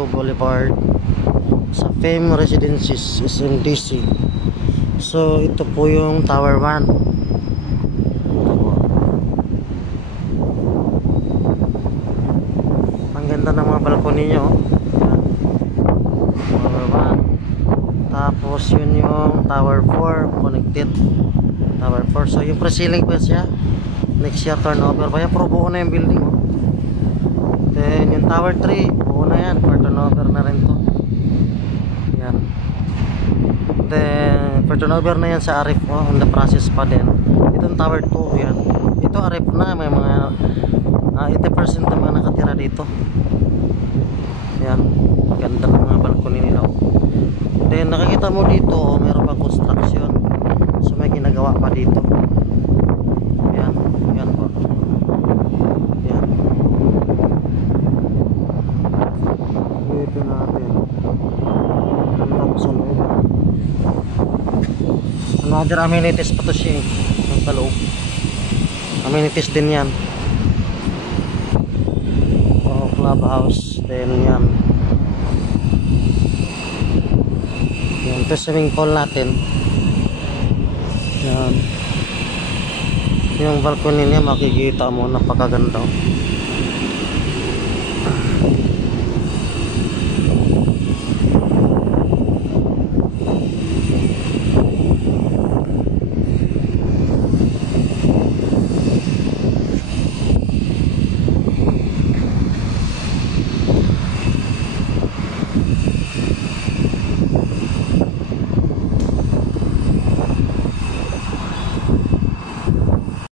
Bonifacio Boulevard sa Fame Residences SMDC. So ito po yung Tower 1. Ito po. Ang ganda ng mga balcony nyo. Tower 1. Tapos yun yung Tower 4 connected. Tower 4. So yung pre-ceiling pa siya. Next year turnover pa yan. Pero buo na yung building. Then yung Tower 3 buo na yan. For turnover na rin to. Yan. Then for turnover na yan sa Arif. On the process pa din. Itong Tower 2 yan. Ito Arif na. May mga 80% na mga nakatira dito. Yan. Ganda ng mga balcony nila. Then nakikita mo dito meron pang construction. So may ginagawa pa dito. Yan. Yan po. Yan. Dito natin. Ganda po sa loob. Another amenities pa to siya. Ang kaloob. Amenities din yan. Clubhouse. Then yan. Yan. Ito swimming pool natin. Yan. Yung balcony niya makikita mo napakaganda.